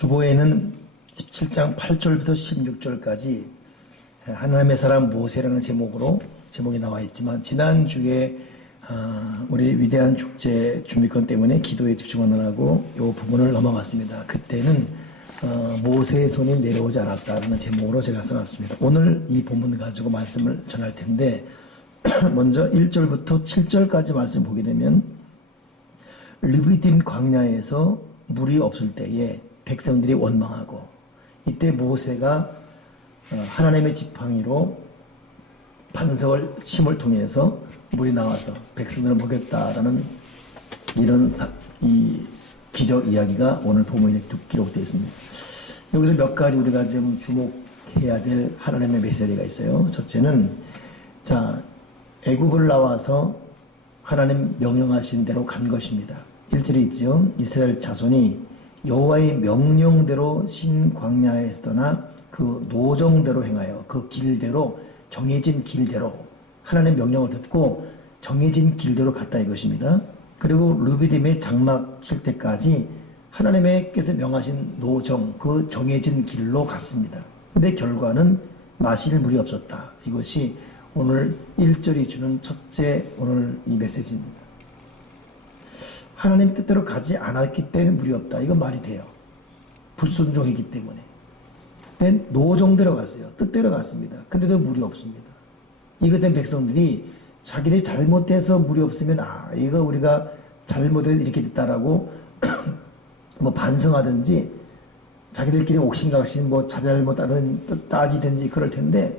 주보에는 17장 8절부터 16절까지 하나님의 사람 모세라는 제목이 나와 있지만, 지난주에 우리 위대한 축제 준비권 때문에 기도에 집중을 안 하고 이 부분을 넘어갔습니다. 그때는 모세의 손이 내려오지 않았다는 제목으로 제가 써놨습니다. 오늘 이 본문 가지고 말씀을 전할 텐데, 먼저 1절부터 7절까지 말씀 보게 되면, 르비딤 광야에서 물이 없을 때에 백성들이 원망하고, 이때 모세가 하나님의 지팡이로 반석을 침을 통해서 물이 나와서 백성들을 먹였다라는 이 기적 이야기가 오늘 본문에 기록되어 있습니다. 여기서 몇 가지 우리가 좀 주목해야 될 하나님의 메시지가 있어요. 첫째는, 애굽을 나와서 하나님 명령하신 대로 간 것입니다. 1절에 있죠. 이스라엘 자손이 여호와의 명령대로 신광야에서 떠나 그 노정대로 행하여 그 길대로, 정해진 길대로, 하나님의 명령을 듣고 정해진 길대로 갔다 이것입니다. 그리고 르비딤의 장막 칠 때까지 하나님께서 명하신 노정, 그 정해진 길로 갔습니다. 근데 결과는 마실 물이 없었다. 이것이 오늘 1절이 주는 첫째 오늘 이 메시지입니다. 하나님 뜻대로 가지 않았기 때문에 물이 없다. 이건 말이 돼요. 불순종이기 때문에. 근데 노정대로 갔어요. 뜻대로 갔습니다. 근데도 물이 없습니다. 이것 때문에 백성들이 자기들이 잘못해서 물이 없으면, 이거 우리가 잘못해서 이렇게 됐다라고 뭐 반성하든지 자기들끼리 옥신각신 뭐 잘잘못 따지든지 그럴 텐데,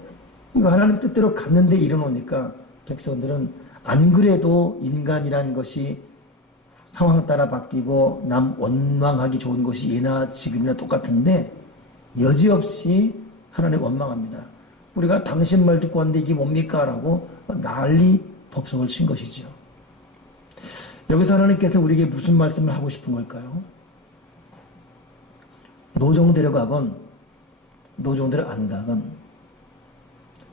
이거 하나님 뜻대로 갔는데 이러놓으니까 백성들은 안 그래도 인간이라는 것이 상황 따라 바뀌고 남 원망하기 좋은 것이 예나 지금이나 똑같은데 여지없이 하나님 원망합니다. 우리가 당신 말 듣고 왔는데 이게 뭡니까? 라고 난리 법석을 친 것이죠. 여기서 하나님께서 우리에게 무슨 말씀을 하고 싶은 걸까요? 노정대로 가건 노정대로 안 가건,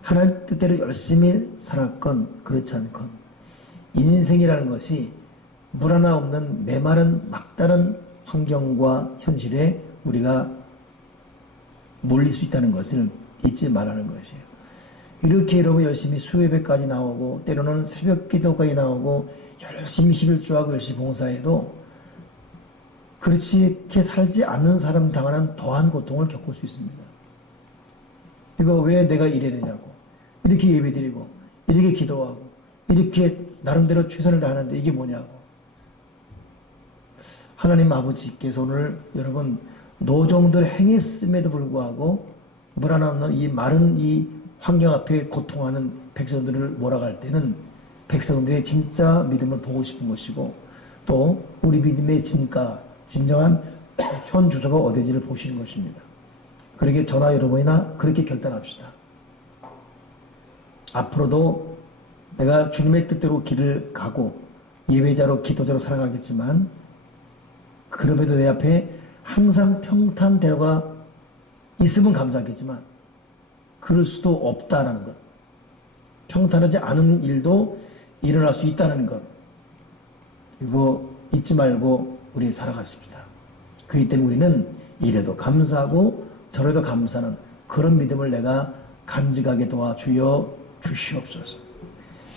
하나님 뜻대로 열심히 살았건 그렇지 않건, 인생이라는 것이 물 하나 없는 메마른 막다른 환경과 현실에 우리가 몰릴 수 있다는 것을 잊지 말라는 것이에요. 이렇게 여러분 열심히 수요예배까지 나오고 때로는 새벽 기도까지 나오고 열심히 11조하고 열심히 봉사해도 그렇게 살지 않는 사람 당하는 더한 고통을 겪을 수 있습니다. 이거 왜 내가 이래야 되냐고, 이렇게 예배드리고 이렇게 기도하고 이렇게 나름대로 최선을 다하는데 이게 뭐냐고. 하나님 아버지께서 오늘 여러분 노정들 행했음에도 불구하고 물 하나 없는 이 마른 이 환경 앞에 고통하는 백성들을 몰아갈 때는 백성들의 진짜 믿음을 보고 싶은 것이고, 또 우리 믿음의 진정한 현 주소가 어디인지를 보시는 것입니다. 그러게 저나 여러분이나 그렇게 결단합시다. 앞으로도 내가 주님의 뜻대로 길을 가고 예배자로 기도자로 살아가겠지만, 그럼에도 내 앞에 항상 평탄대로가 있으면 감사하겠지만 그럴 수도 없다라는 것, 평탄하지 않은 일도 일어날 수 있다는 것, 이거 잊지 말고 우리 살아갔습니다. 그렇기 때문에 우리는 이래도 감사하고 저래도 감사하는 그런 믿음을 내가 간직하게 도와주여 주시옵소서.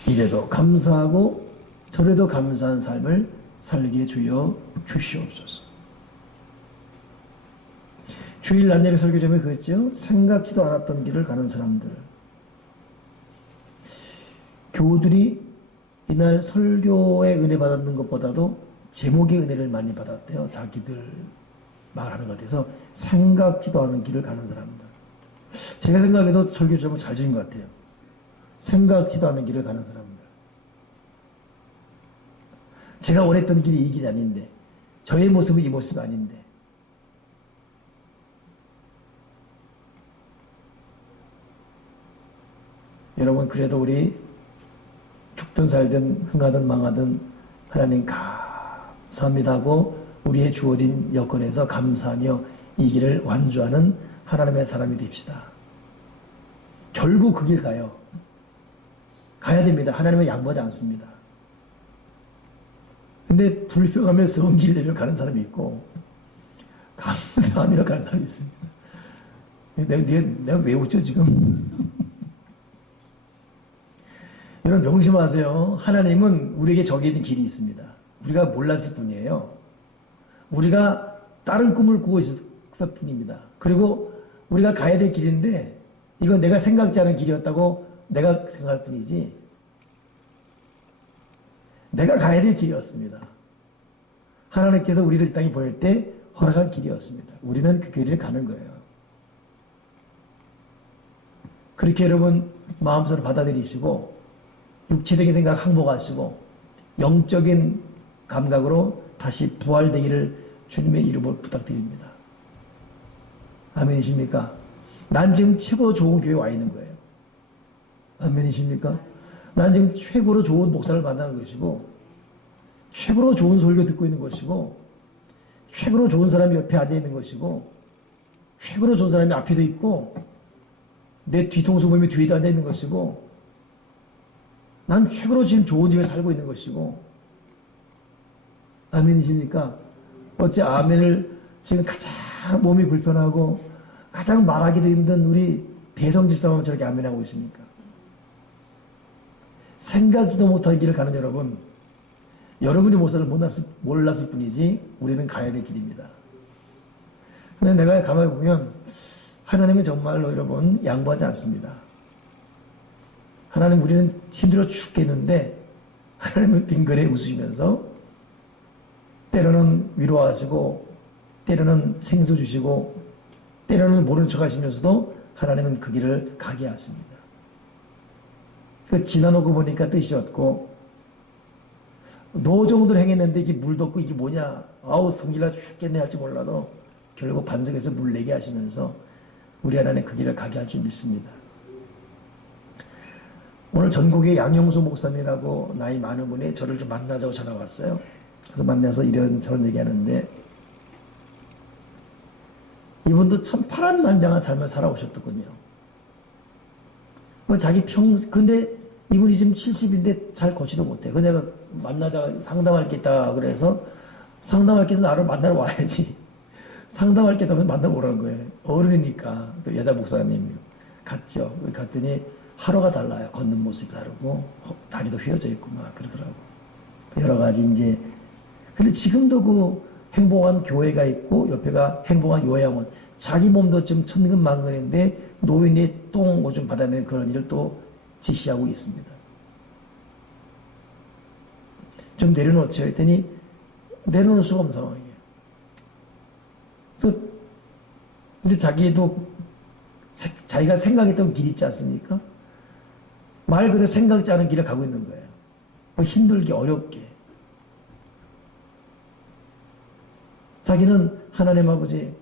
이래도 감사하고 저래도 감사한 삶을 살게 주여 주시옵소서. 주일 낮예배 설교점에 그랬죠. 생각지도 않았던 길을 가는 사람들. 교우들이 이날 설교에 은혜 받았는 것보다도 제목의 은혜를 많이 받았대요. 자기들 말하는 것 같아서 생각지도 않은 길을 가는 사람들. 제가 생각해도 설교 제목 잘 지은 것 같아요. 생각지도 않은 길을 가는 사람들. 제가 원했던 길이 이 길이 아닌데, 저의 모습은 이 모습이 아닌데, 여러분, 그래도 우리 죽든 살든 흥하든 망하든 하나님 감사합니다 하고 우리의 주어진 여건에서 감사하며 이 길을 완주하는 하나님의 사람이 됩시다. 결국 그 길 가요. 가야 됩니다. 하나님은 양보하지 않습니다. 근데 불평하며 성질 내며 가는 사람이 있고, 감사하며 가는 사람이 있습니다. 내가 왜 웃죠, 지금? 여러분, 명심하세요. 하나님은 우리에게 정해진 길이 있습니다. 우리가 몰랐을 뿐이에요. 우리가 다른 꿈을 꾸고 있을 뿐입니다. 그리고 우리가 가야 될 길인데, 이건 내가 생각지 않은 길이었다고 내가 생각할 뿐이지, 내가 가야 될 길이었습니다. 하나님께서 우리를 이 땅에 보낼 때 허락한 길이었습니다. 우리는 그 길을 가는 거예요. 그렇게 여러분 마음속으로 받아들이시고 육체적인 생각 항복하시고 영적인 감각으로 다시 부활되기를 주님의 이름으로 부탁드립니다. 아멘이십니까? 난 지금 최고 좋은 교회에 와 있는 거예요. 아멘이십니까? 난 지금 최고로 좋은 목사를 만나는 것이고 최고로 좋은 설교 듣고 있는 것이고 최고로 좋은 사람이 옆에 앉아 있는 것이고 최고로 좋은 사람이 앞에도 있고 내 뒤통수 보면 뒤에도 앉아 있는 것이고 난 최고로 지금 좋은 집에 살고 있는 것이고 아멘이십니까? 어째 아멘을 지금 가장 몸이 불편하고 가장 말하기도 힘든 우리 대성집사만 저렇게 아멘하고 있습니까? 생각지도 못한 길을 가는 여러분, 여러분이 목사를 몰랐을 뿐이지 우리는 가야 될 길입니다. 근데 내가 가만히 보면 하나님은 정말로 여러분 양보하지 않습니다. 하나님 우리는 힘들어 죽겠는데 하나님은 빙그레 웃으시면서 때로는 위로하시고 때로는 생수 주시고 때로는 모른 척 하시면서도 하나님은 그 길을 가게 하십니다. 그 지나놓고 보니까 뜻이었고 노 정도로 행했는데 이게 물도 없고 이게 뭐냐 아우 성질나 죽겠네 할지 몰라도 결국 반석에서 물 내게 하시면서 우리 하나님 그 길을 가게 할 줄 믿습니다. 오늘 전국에 양영수 목사님이라고 나이 많은 분이 저를 좀 만나자고 전화 왔어요. 그래서 만나서 이런저런 얘기하는데 이분도 참 파란만장한 삶을 살아오셨더군요. 자기 근데 이분이 지금 70인데 잘 걷지도 못해. 근데 내가 만나자 상담할 게 있다 그래서 상담할 게 있어 나를 만나러 와야지. 상담할 게 있다면 만나러 오라는 거예요. 어른이니까 또 여자 목사님 갔죠. 갔더니 하루가 달라요. 걷는 모습이 다르고 다리도 휘어져 있고 막 그러더라고. 여러 가지 이제 근데 지금도 그 행복한 교회가 있고 옆에가 행복한 요양원. 자기 몸도 지금 천근만근인데 노인의 똥 오줌 받아내는 그런 일을 또 지시하고 있습니다. 좀 내려놓죠 했더니 내려놓을 수가 없는 상황이에요. 그래서 근데 자기가 생각했던 길 있지 않습니까? 말 그대로 생각지 않은 길을 가고 있는 거예요. 힘들게 어렵게. 자기는 하나님 아버지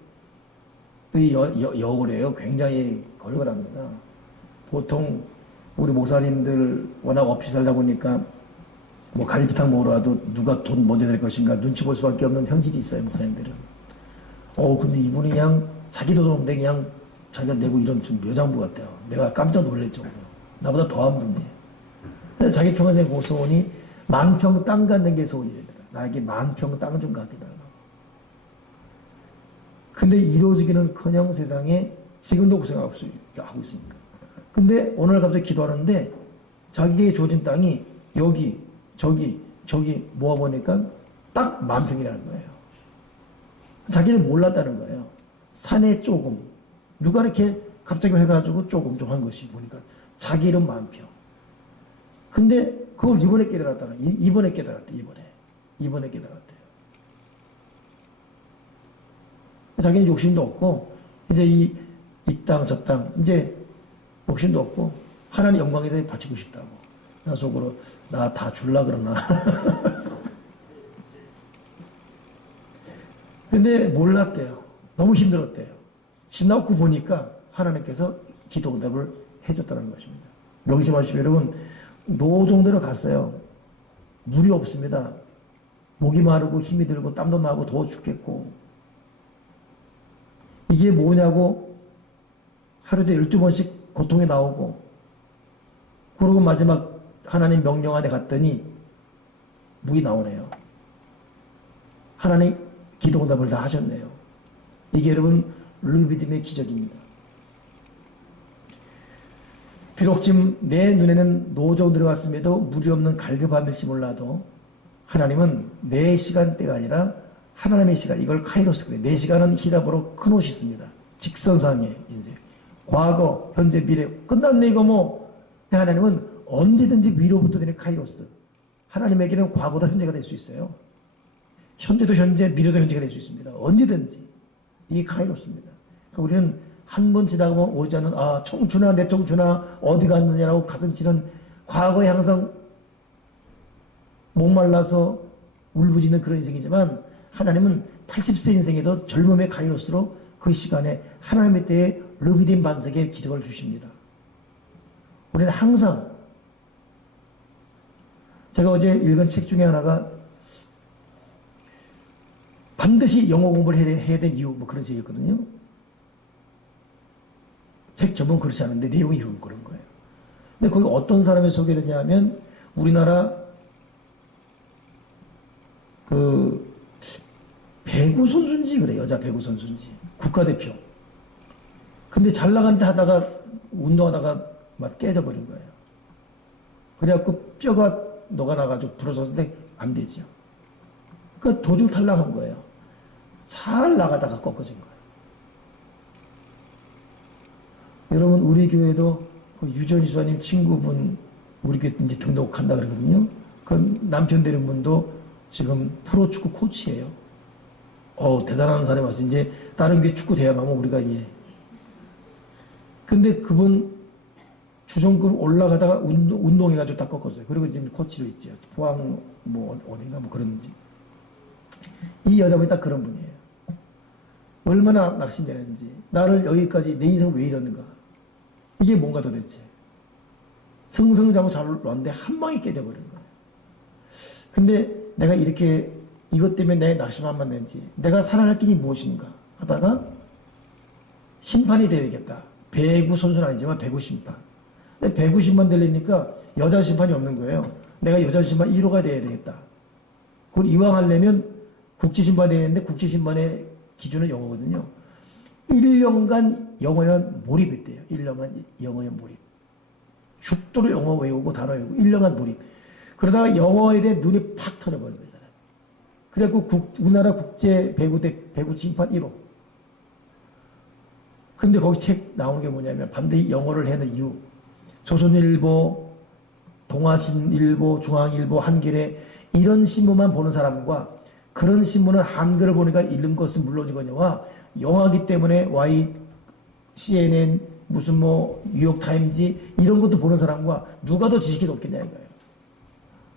여우래요. 굉장히 걸걸합니다. 보통 우리 목사님들 워낙 어피 살다 보니까 뭐 갈비탕 먹으러 와도 누가 돈 먼저 낼 것인가 눈치 볼 수밖에 없는 현실이 있어요. 목사님들은. 근데 이분이 그냥 자기도 돈 없는데 그냥 자기가 내고 이런 좀 여장부 같아요. 내가 깜짝 놀랄 정도. 나보다 더한 분이에요. 그래서 자기 평생 그 소원이 만평 땅 갖는 게 소원이랍니다. 나에게 만평 땅 좀 갖게 달라고. 근데 이루어지기는커녕 세상에 지금도 고생하고 있으니까. 근데 오늘 갑자기 기도하는데 자기에게 주어진 땅이 여기 저기 모아보니까 딱 만평이라는 거예요. 자기는 몰랐다는 거예요. 산에 조금 누가 이렇게 갑자기 해가지고 조금 좀 한 것이 보니까 자기 이름 만평. 근데 그걸 이번에 깨달았다는 거예요. 이번에 깨달았대. 이번에 깨달았대요. 자기는 욕심도 없고 이제 이 땅 저 땅 이제 욕심도 없고 하나님 영광에 바치고 싶다고. 나 속으로 나 다 줄라 그러나. 근데 몰랐대요. 너무 힘들었대요. 지나고 보니까 하나님께서 기도 응답을 해줬다는 것입니다. 명심하시고 여러분 노정대로 갔어요. 물이 없습니다. 목이 마르고 힘이 들고 땀도 나고 더워 죽겠고 이게 뭐냐고 하루에 12번씩 고통이 나오고 그러고 마지막 하나님 명령 안에 갔더니 물이 나오네요. 하나님 기도 응답을 다 하셨네요. 이게 여러분 르비딤의 기적입니다. 비록 지금 내 눈에는 노조 들어갔음에도 무리 없는 갈급함일지 몰라도 하나님은 내 시간대가 아니라 하나님의 시간, 이걸 카이로스 그래요. 내 시간은 히라보로 크노시스입니다. 직선상의 인생. 과거, 현재, 미래. 끝났네 이거 뭐. 하나님은 언제든지 위로부터 되는 카이로스. 하나님에게는 과거도 현재가 될 수 있어요. 현재도 현재, 미래도 현재가 될 수 있습니다. 언제든지. 이게 카이로스입니다. 그러니까 우리는 한 번 지나가면 오지 않는 청춘아 내 청춘아 어디 갔느냐라고 가슴 치는 과거에 항상 목말라서 울부짖는 그런 인생이지만 하나님은 80세 인생에도 젊음의 카이로스로 그 시간에 하나님의 때에 르비딤 반석의 기적을 주십니다. 우리는 항상 제가 어제 읽은 책 중에 하나가 반드시 영어 공부를 해야 된 이유 뭐 그런 책이었거든요. 책 제목은 그렇지 않은데 내용이 이런 그런 거예요. 근데 거기 어떤 사람이 소개되냐 하면 우리나라 그 배구 선수인지 그래. 여자 배구 선수인지 국가대표. 근데 잘 나간다 하다가 운동하다가 막 깨져버린 거예요. 그래갖고 뼈가 녹아나가지고 부러졌는데 안 되죠. 그러니까 도중 탈락한 거예요. 잘 나가다가 꺾어진 거예요. 여러분 우리 교회도 그 유전 지사님 친구분 우리 교회 이제 등록한다 그러거든요. 그 남편 되는 분도 지금 프로축구 코치예요. 대단한 사람이 왔어. 이제 다른 교회 축구 대회 가면 우리가 이제. 근데 그분 주전급 올라가다가 운동해가지고 다 꺾었어요. 그리고 지금 코치로 있죠. 포항 뭐 어딘가 뭐 그런지. 이 여자분이 딱 그런 분이에요. 얼마나 낙심되는지. 나를 여기까지 내 인생 왜 이러는가. 이게 뭔가 도대체. 승승장구 잘 왔는데 한 방에 깨져버린 거예요. 근데 내가 이렇게 이것 때문에 내 낙심만 낸지 내가 살아날 길이 무엇인가 하다가 심판이 돼야 되겠다. 배구 선수는 아니지만 배구 심판. 근데 배구 심판 되려니까 여자 심판이 없는 거예요. 내가 여자 심판 1호가 돼야 되겠다. 그걸 이왕 하려면 국제심판이 돼야 되는데 국제심판의 기준은 영어거든요. 1년간 영어에 몰입했대요. 1년간 영어에 몰입. 죽도록 영어 외우고 단어 외우고 1년간 몰입. 그러다가 영어에 대해 눈이 팍 터져버린 거잖아요. 그래갖고 우리나라 국제 배구 심판 1호. 근데 거기 책 나오는 게 뭐냐면 반드시 영어를 해야 하는 이유. 조선일보, 동아신일보, 중앙일보, 한겨레 이런 신문만 보는 사람과 그런 신문은 한글을 보니까 읽는 것은 물론이거니와 영어이기 때문에 CNN 무슨 뭐 뉴욕타임즈 이런 것도 보는 사람과 누가 더 지식이 높겠냐 이거예요.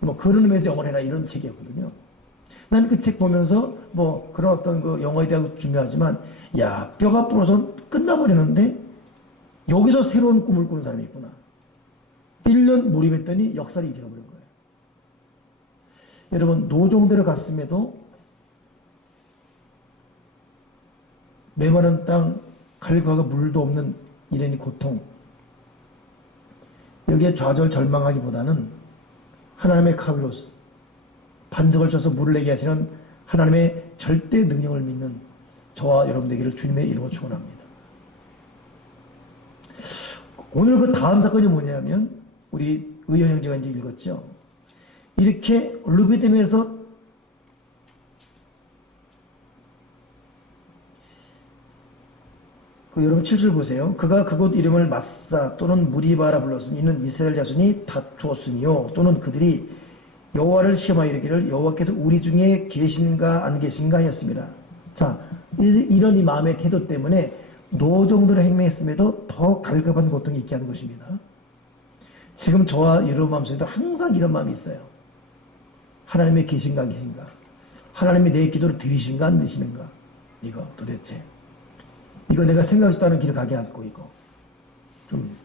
뭐 그런 의미에서 영어를 해라 이런 책이었거든요. 나는 그 책 보면서 뭐 그런 어떤 그 영어에 대한 중요하지만 야 뼈가 부러서 끝나버리는데 여기서 새로운 꿈을 꾸는 사람이 있구나. 1년 몰입했더니 역사를 이겨버린 거예요. 여러분 노종대로 갔음에도 메마른 땅 갈과가 물도 없는 이런 고통 여기에 좌절 절망하기보다는 하나님의 카비로스 반석을 쳐서 물을 내게 하시는 하나님의 절대 능력을 믿는 저와 여러분 되기를 주님의 이름으로 축원합니다. 오늘 그 다음 사건이 뭐냐면 우리 의원 형제가 이제 읽었죠. 이렇게 르비딤에서 여러분 7절 보세요. 그가 그곳 이름을 마사 또는 무리바라 불렀으니 이는 이스라엘 자손이 다투었으니요 또는 그들이 여호와를 시험하여 이르기를 여호와께서 우리 중에 계신가 안 계신가 하였습니다. 자, 이런 이 마음의 태도 때문에 노정도로 행명했음에도 더 갈급한 고통이 있게 하는 것입니다. 지금 저와 여러분 마음속에도 항상 이런 마음이 있어요. 하나님의 계신가 계신가, 하나님이 내 기도를 들으신가 안 들으시는가, 이거 도대체 이거 내가 생각지도 않은 길을 가게 않고 이거 좀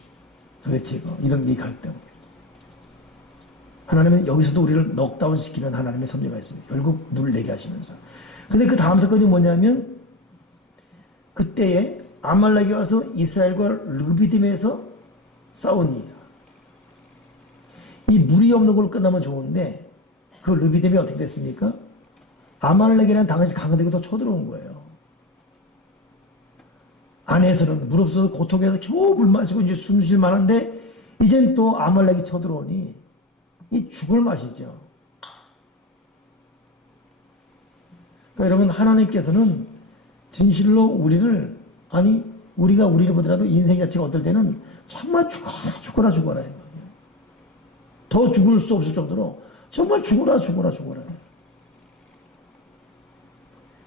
도대체 이거 이런 이 갈등. 하나님은 여기서도 우리를 넉다운 시키는 하나님의 섭리가 있습니다. 결국 물을 내게 하시면서. 근데 그 다음 사건이 뭐냐면 그때에 아말렉이 와서 이스라엘과 르비딤에서 싸우니 이 물이 없는 걸로 끝나면 좋은데 그 르비딤이 어떻게 됐습니까? 아말렉이라는 당시 강대국도 쳐들어온 거예요. 안에서는 물 없어서 고통해서 겨우 물 마시고 이제 숨 쉴 만한데 이젠 또 아말렉이 쳐들어오니 이 죽을 맛이죠. 그러니까 여러분, 하나님께서는 진실로 우리를, 아니 우리가 우리를 보더라도 인생 자체가 어떨 때는 정말 죽어라 이거예요. 더 죽을 수 없을 정도로 정말 죽어라.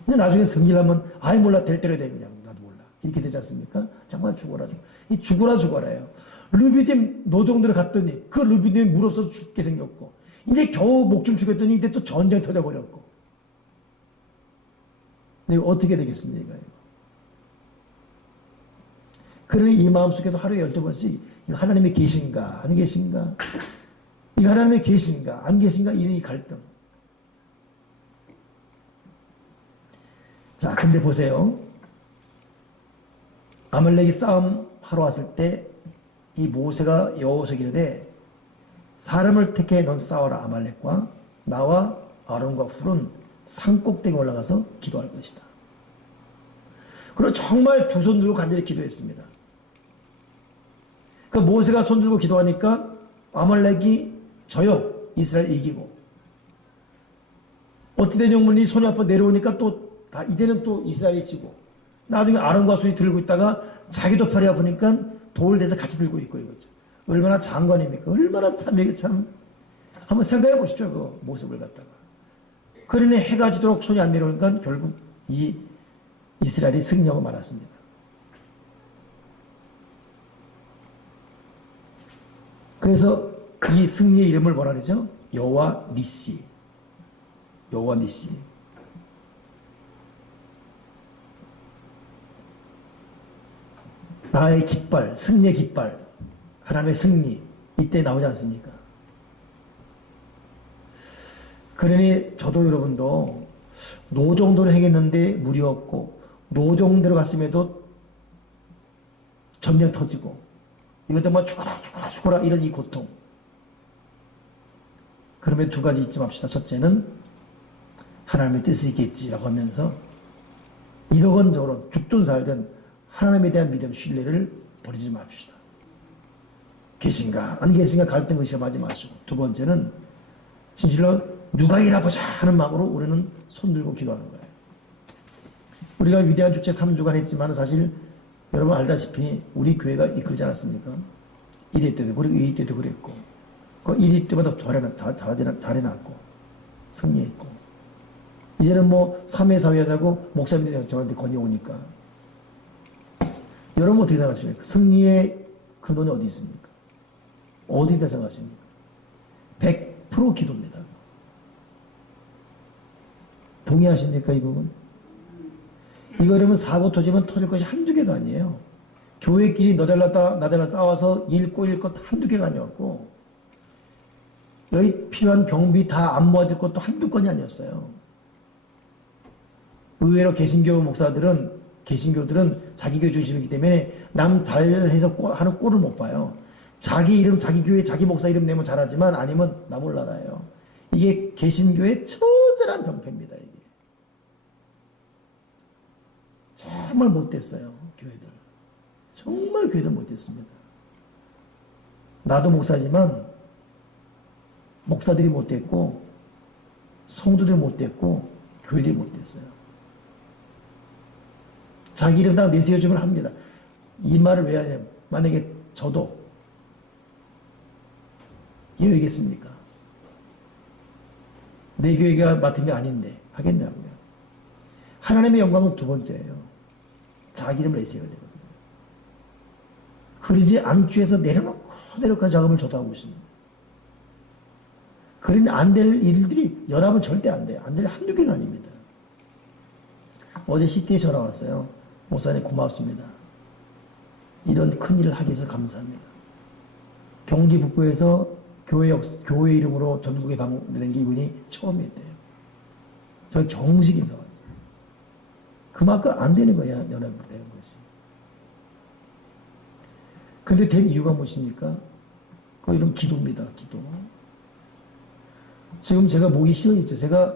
근데 나중에 승리를 하면 아이 몰라 될 대로 되냐 나도 몰라 이렇게 되지 않습니까? 정말 죽어라. 이 죽어라예요. 르비딤 노동들을 갔더니 그 르비딤이 물 없어서 죽게 생겼고 이제 겨우 목좀 죽였더니 이제 또 전쟁이 터져버렸고. 근데 어떻게 되겠습니까? 그러니 이 마음속에도 하루에 12번씩 하나님이 계신가 안 계신가, 이 하나님이 계신가 안 계신가, 이 갈등. 자, 근데 보세요. 아말렉이 싸움 하러 왔을 때 이 모세가 여호와에게 이르되 사람을 택해 넌 싸워라. 아말렉과 나와 아론과 훌은 산 꼭대기에 올라가서 기도할 것이다. 그리고 정말 두 손 들고 간절히 기도했습니다. 그 모세가 손 들고 기도하니까 아말렉이 져요. 이스라엘 이기고. 어찌된 영문이 손이 아파 내려오니까 또 다 이제는 또 이스라엘이 지고, 나중에 아론과 훌이 들고 있다가 자기도 팔이 아프니까 돌을 대서 같이 들고 있고 이거죠. 얼마나 장관입니까? 얼마나 참 이게 참 한번 생각해 보십시오. 그 모습을 갖다가. 그러니 해가 지도록 손이 안 내려오니까 결국 이 이스라엘이 승리하고 말았습니다. 그래서 이 승리의 이름을 뭐라 그러죠? 여호와 니시. 여호와 니시. 나의 깃발, 승리의 깃발, 하나님의 승리, 이때 나오지 않습니까? 그러니 저도 여러분도 노정도를 행했는데 무리 없고, 노정대로 갔음에도 전쟁 터지고, 이건 정말 죽어라 이런 이 고통. 그러면 두 가지 잊지 맙시다. 첫째는 하나님의 뜻이 있겠지라고 하면서 이러건저런 죽든 살든 하나님에 대한 믿음, 신뢰를 버리지 맙시다. 계신가 안 계신가 갈등 의심하지 마시고, 두 번째는 진실로 누가 일하보자 하는 마음으로 우리는 손들고 기도하는 거예요. 우리가 위대한 축제 3주간 했지만 사실 여러분 알다시피 우리 교회가 이끌지 않았습니까? 1회 때도 그리고 2회 때도 그랬고, 그 1회 때마다 잘해놨고 승리했고, 이제는 뭐 3회 4회 하자고 목사님들이 저한테 건너오니까. 여러분 어떻게 생각하십니까? 승리의 근원이 어디 있습니까? 어디다 생각하십니까? 100% 기도입니다. 동의하십니까? 이 부분? 이거 여러분 사고 터지면 터질 것이 한두 개가 아니에요. 교회끼리 너 잘났다 나 잘났다 싸워서 잃고 한두 개가 아니었고, 여기 필요한 경비 다 안 모아질 것도 한두 건이 아니었어요. 의외로 개신교들은 자기 교회 중심이기 때문에 남 잘해서 하는 꼴을 못 봐요. 자기 이름, 자기 교회, 자기 목사 이름 내면 잘하지만 아니면 나 몰라요. 이게 개신교의 처절한 병폐입니다. 이게 정말 못됐어요. 교회들 정말 교회들 못됐습니다. 나도 목사지만 목사들이 못됐고 성도들이 못됐고 교회들이 못됐어요. 자기 이름 다 내세워주면 합니다. 이 말을 왜 하냐면, 만약에 저도 이해하겠습니까? 내 교회가 맡은 게 아닌데 하겠냐고요. 하나님의 영광은 두 번째예요. 자기 이름을 내세워야 되거든요. 그러지 않기 위해서 내려놓고 작업을 저도 하고 있습니다. 그러니 안 될 일들이 연합은 절대 안 돼요. 안 될 한두 개가 아닙니다. 어제 CT에 전화 왔어요. 목사님 고맙습니다. 이런 큰일을 하기 위해서 감사합니다. 경기 북부에서 교회 이름으로 전국에 방문되는 게 이분이 처음이었대요. 저 정식에서 왔어요. 그만큼 안 되는 거야. 연합이 되는 것이. 근데 된 이유가 무엇입니까? 그 이런 기도입니다. 기도. 지금 제가 목이 쉬어있죠. 제가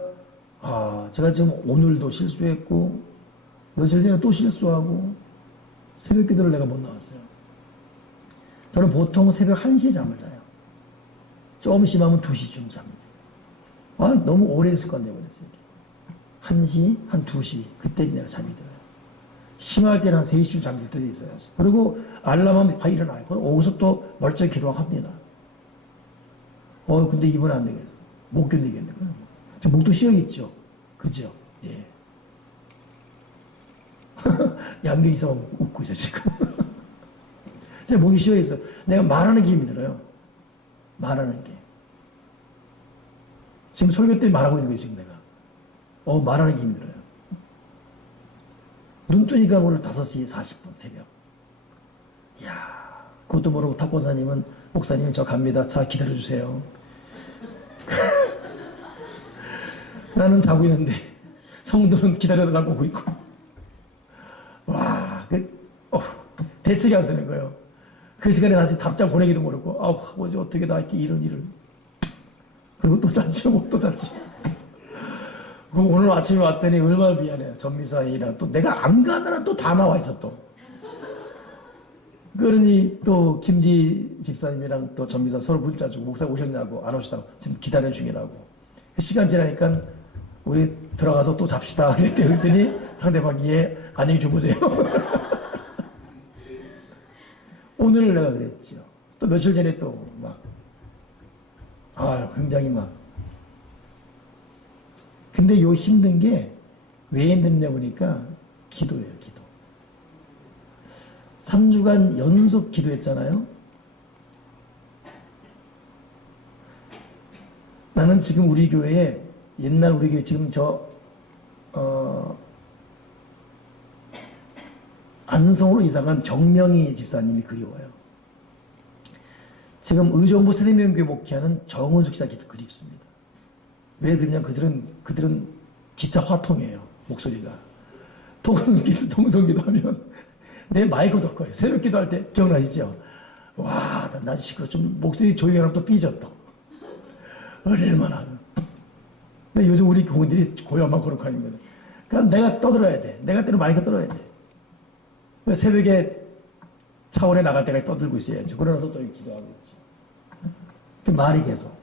지금 오늘도 실수했고, 며칠 전에 또 실수하고, 새벽 기도를 내가 못 나왔어요. 저는 보통 새벽 1시에 잠을 자요. 좀 심하면 2시쯤 잡니다. 아, 너무 오래 습관 되어버렸어요. 1시, 한 2시, 그때 내가 잠이 들어요. 심할 때는 한 3시쯤 잠들 때도 있어요. 그리고 알람하면 다 일어나요. 그럼 오후서 또 멀쩡히 기도합니다. 근데 이번에 안 되겠어. 못 견디겠네. 지금 목도 쉬어있죠? 그죠? 예. 양경이서 웃고 있어, 지금. 제가 목이 쉬어있어. 내가 말하는 게 힘들어요. 말하는 게. 지금 설교 때 말하고 있는 거예요, 지금 내가. 말하는 게 힘들어요. 눈 뜨니까 오늘 5시 40분, 새벽. 이야, 그것도 모르고 탁고사님은, 목사님, 저 갑니다. 자, 기다려주세요. 나는 자고 있는데, 성도는 기다려달라고 오고 있고. 와, 대책이 안 쓰는 거예요. 그 시간에 다시 답장 보내기도 모르고, 아버지, 어떻게 나 이렇게 이런 일을. 그리고 또 잤죠, 또 잤지. 오늘 아침에 왔더니 얼마나 미안해요. 전미사이랑 또 내가 안 가느라 또 다 나와 있어, 또. 그러니 또 김지 집사님이랑 또 전미사 서로 문자 주고, 목사 오셨냐고, 안 오시다고, 지금 기다려 중이라고. 그 시간 지나니까 우리 들어가서 또 잡시다. 그랬더니 상대방이 예, 안녕히 주무세요. 오늘 내가 그랬죠. 또 며칠 전에 또 굉장히 근데 요 힘든 게 왜 힘든냐 보니까 기도예요, 기도. 3주간 연속 기도했잖아요. 나는 지금 우리 교회에, 옛날 우리 교회 지금 안성으로 이사간 정명희 집사님이 그리워요. 지금 의정부 세대명교회 목회하는 정은숙 씨가 그립습니다. 왜 그러냐, 그들은 기차 화통이에요, 목소리가. 통성기도 하면 내 마이크도 커요. 새벽 기도할 때 기억나시죠? 와, 난 시끄러, 좀 목소리 조용히 하면 또 삐졌다. 얼마나. 근데 요즘 우리 교우들이 고요만 거룩하는 거예요. 그러니까 내가 떠들어야 돼. 내가 때로 마이크 떨어야 돼. 새벽에 차원에 나갈 때까지 떠들고 있어야지. 그러나서 또 기도하고 있지. 그 말이 계속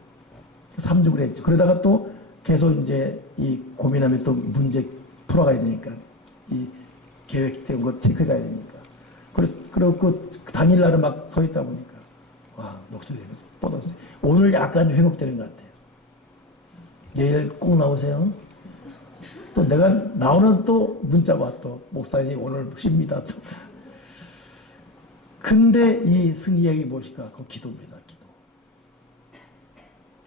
3주 그랬지. 그러다가 또 계속 이제 이 고민하면 또 문제 풀어가야 되니까, 이 계획된 거 체크해가야 되니까. 그리고 그 당일날은 막 서 있다 보니까 와, 목소리가 뻗었어요. 오늘 약간 회복되는 것 같아요. 내일 꼭 나오세요. 또 내가 나오는 또 문자가 와, 또 목사님 오늘 쉽니다. 또. 근데 이 승리의 무엇일까? 그 기도입니다. 기도.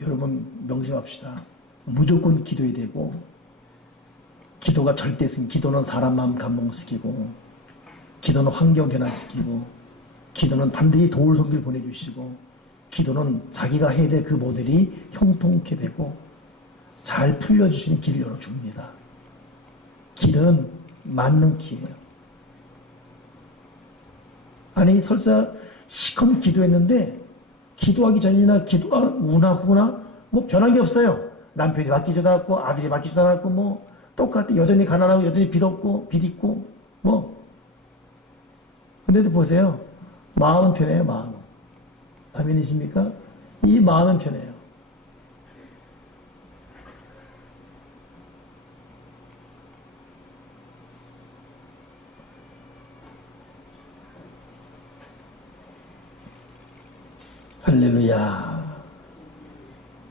여러분 명심합시다. 무조건 기도해야 되고, 기도가 절대성. 기도는 사람 마음 감동시키고, 기도는 환경 변화시키고, 기도는 반드시 도울 손길 보내주시고, 기도는 자기가 해야 될 그 모델이 형통케 되고 잘 풀려주시는 길을 열어줍니다. 기도는 맞는 키예요. 아니, 설사 시커멓 기도했는데 기도하기 전이나 기도가 후나 변한 게 없어요. 남편이 맡기지도 않았고 아들이 맡기지도 않았고 똑같아. 여전히 가난하고 여전히 빚 없고 빚 있고 근데도 보세요. 마음은 편해요. 마음은. 아멘이십니까? 이 마음은 편해요. 할렐루야.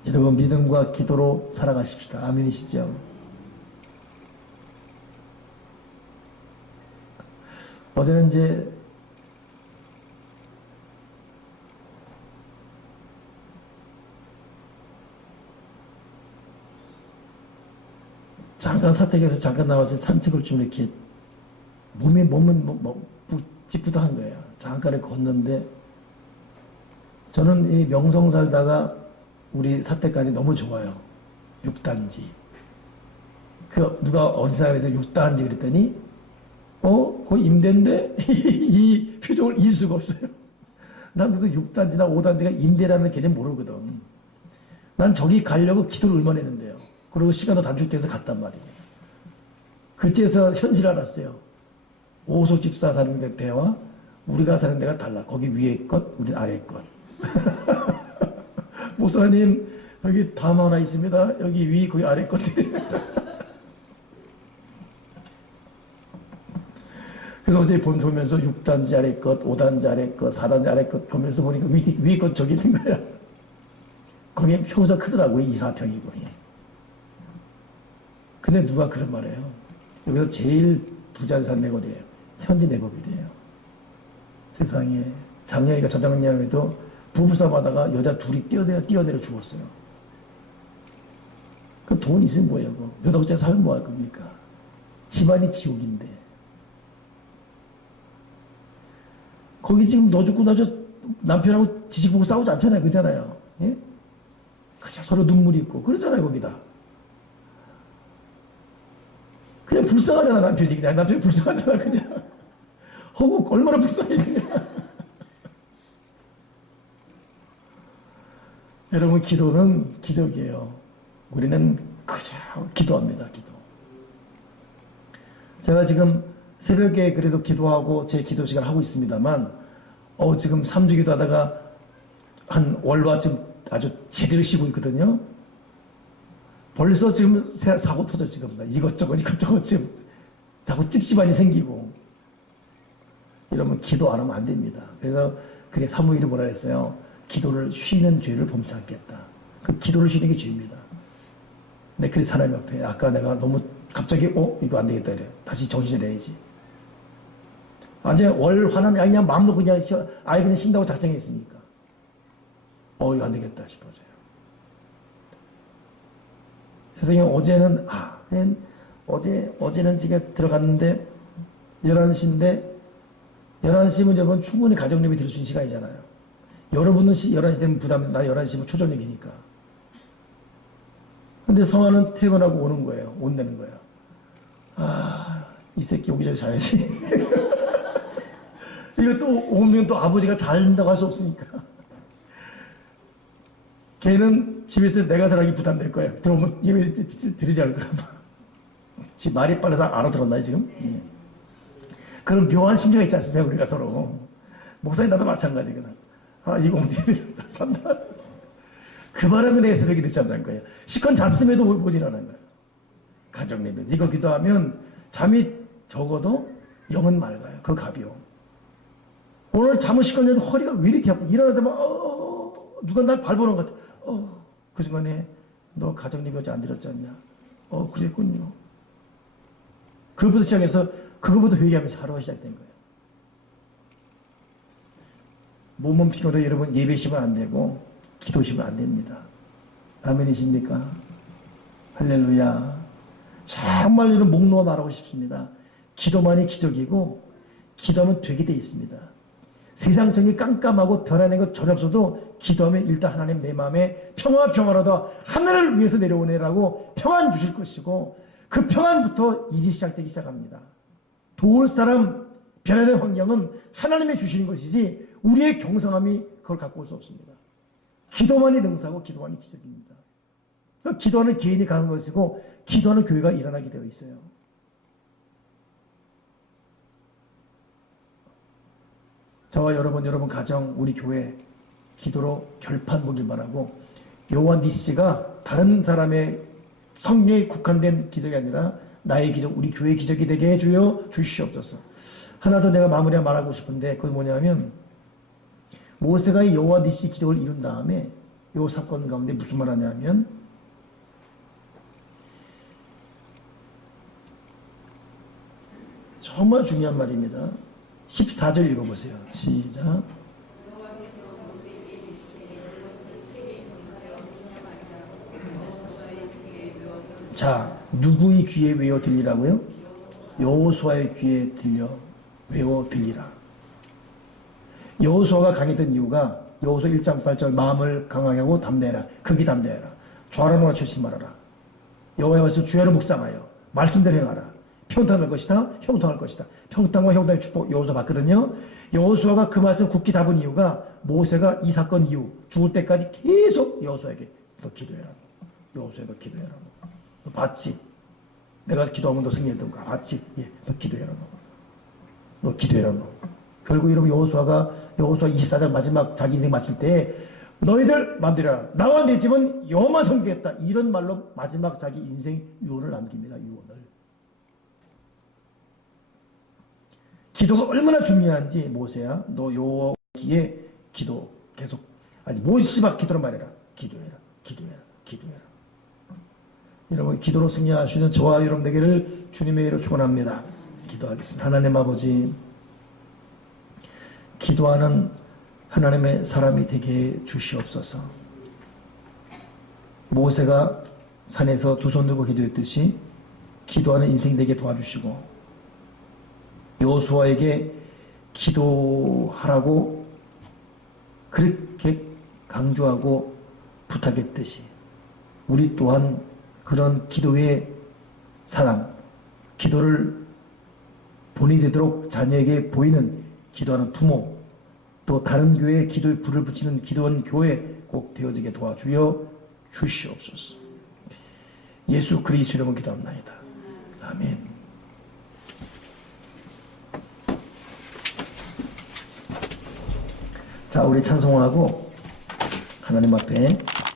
여러분 믿음과 기도로 살아가십시다. 아멘이시죠? 어제는 이제 잠깐 사택에서 잠깐 나와서 산책을 좀 이렇게 몸은 찌뿌둥한 거예요. 잠깐 걷는데 저는 이 명성 살다가 우리 사택간이 너무 좋아요. 6단지. 누가 어디서 그래서 6단지 그랬더니 거기 임대인데 이 표정을 잊을 수가 없어요. 난 그래서 6단지나 5단지가 임대라는 개념 모르거든. 난 저기 가려고 기도를 얼마나 했는데요. 그리고 시간도 단축돼서 갔단 말이에요. 그때서 현실 알았어요. 오속 집사 사는 데와 우리가 사는 데가 달라. 거기 위에 것, 우리 아래 것. 목사님, 여기 담 하나 있습니다. 여기 위, 거기 아래 것들이. 그래서 어제 보면서 6단지 아래 것, 5단지 아래 것, 4단지 아래 것 보면서 보니까 위에 것 저기 있는 거야. 거기 평수가 크더라고요. 2, 4평이고. 근데 누가 그런 말해요? 여기서 제일 부자 산 내거리예요. 현지 내거리예요. 세상에. 작년이가 저작년에도 부부싸움 하다가 여자 둘이 뛰어내려 죽었어요. 그 돈 있으면 뭐예요? 몇 억짜리 살면 뭐 할 겁니까? 집안이 지옥인데. 거기 지금 너 죽고 나 남편하고 지지고 싸우지 않잖아요. 그잖아요. 예? 그냥 서로 눈물이 있고. 그러잖아요, 거기다. 그냥 불쌍하잖아, 남편이. 그냥 남편이 불쌍하잖아, 그냥. 허구 얼마나 불쌍해, 그냥. 여러분, 기도는 기적이에요. 우리는 그저 기도합니다, 기도. 제가 지금 새벽에 그래도 기도하고 제 기도 시간 하고 있습니다만, 지금 3주 기도하다가 한 월화 지금 아주 제대로 쉬고 있거든요. 벌써 지금 사고 터져 지금 이것저것 지금 자꾸 찝찝하니 생기고 이러면 기도 안 하면 안 됩니다. 그래서 그게 사무엘이 뭐라 했어요? 기도를 쉬는 죄를 범치 않겠다. 그 기도를 쉬는 게 죄입니다. 근데 그래서 하나님 앞에 아까 내가 너무 갑자기 이거 안 되겠다 이래. 다시 정신을 내야지. 완전 월화는 그냥 마음 놓고 그냥 그냥 쉰다고 작정했으니까 이거 안 되겠다 싶어져요. 세상에 어제는 어제는 제가 들어갔는데 11시인데 11시면 여러분 충분히 가정 예배 드릴 수 있는 시간이잖아요. 여러분은 11시 되면 부담, 나 11시면 초저녁이니까. 근데 성화는 퇴근하고 오는 거예요. 온다는 거예요. 이 새끼 오기 전에 자야지. 이거 또 오면 또 아버지가 잘한다고 할 수 없으니까. 걔는 집에서 내가 들어가기 부담될 거야. 들어오면 예배 드리지 않을 거야. 지금 말이 빨라서 알아들었나요, 지금? 예. 그런 묘한 심리가 있지 않습니까, 우리가 서로. 목사님 나도 마찬가지거든. 이거 오면 예배 잔다. 그 바람에 내 새벽에 늦지 않는 거예요. 시컨 잤음에도 못 일어나는 거예요. 가정 예배. 이거 기도하면 잠이 적어도 영은 맑아요. 그 가벼워. 오늘 잠을 시컨 자도 허리가 왜 이렇게 아프고 일어나자면 누가 날 밟아놓은 것 같아. 그 순간에 너 가정 예배 어제 안 드렸지 않냐? 그랬군요. 그것부터 시작해서 그것부터 회개하면서 하루가 시작된 거예요. 몸은 피곤해도 여러분 예배시면 안 되고 기도시면 안 됩니다. 아멘이십니까? 할렐루야. 정말 여러분 목 놓아 말하고 싶습니다. 기도만이 기적이고 기도하면 되게 돼 있습니다. 세상적인 깜깜하고 변화된 것 전혀 없어도 기도하면 일단 하나님 내 마음에 평화로다 하늘을 위해서 내려오네라고 평안 주실 것이고 그 평안부터 일이 시작되기 시작합니다. 도울 사람 변화된 환경은 하나님이 주시는 것이지 우리의 경성함이 그걸 갖고 올 수 없습니다. 기도만이 능사고 기도만이 기적입니다. 기도하는 개인이 가는 것이고 기도하는 교회가 일어나게 되어 있어요. 저와 여러분 가정, 우리 교회 기도로 결판 보길 바라고 여호와 니시가 다른 사람의 성례에 국한된 기적이 아니라 나의 기적, 우리 교회의 기적이 되게 해주여 주시옵소서. 하나 더 내가 마무리하 말하고 싶은데 그건 뭐냐면 모세가 이 여호와 니시 기적을 이룬 다음에 이 사건 가운데 무슨 말 하냐면 정말 중요한 말입니다. 14절 읽어보세요. 시작. 자, 누구의 귀에 외워 들리라고요? 여호수아의 귀에 외워 들리라. 여호수아가 강했던 이유가 여호수아 1장 8절 마음을 강하게 하고 담대해라. 극이 담대해라. 좌로 몰아치지 말아라. 여호와의 말씀 주야로 묵상하여 말씀대로 행하라. 평탄할 것이다. 형통할 것이다. 평탄과 형통의 축복 여호수아 받거든요. 여호수아가 그 말씀 굳게 잡은 이유가 모세가 이 사건 이후 죽을 때까지 계속 여호수아에게 너 기도해라. 여호수아 너 기도해라. 너 봤지? 내가 기도하면 너 승리했던 거 봤지? 예, 너 기도해라. 너 기도해라 너. 결국 여러분 여호수아 24장 마지막 자기 인생 마칠 때 너희들 마음대로 해라. 나와 내 집은 여호와만 섬기겠다. 이런 말로 마지막 자기 인생 유언을 남깁니다. 유언을. 기도가 얼마나 중요한지 모세야 너 여호와께 기도 계속 아니 모시박 기도로 말해라. 기도해라. 기도해라. 기도해라. 여러분 기도로 승리할 수 있는 저와 여러분에게를 주님의 이름으로 축원합니다. 기도하겠습니다. 하나님 아버지 기도하는 하나님의 사람이 되게 주시옵소서. 모세가 산에서 두 손 들고 기도했듯이 기도하는 인생이 되게 도와주시고 여호수아에게 기도하라고 그렇게 강조하고 부탁했듯이 우리 또한 그런 기도의 사람, 기도를 본이 되도록 자녀에게 보이는 기도하는 부모, 또 다른 교회에 기도에 불을 붙이는 기도하는 교회 꼭 되어지게 도와주여 주시옵소서. 예수 그리스도 이름으로 기도합나이다. 아멘. 자, 우리 찬송하고 하나님 앞에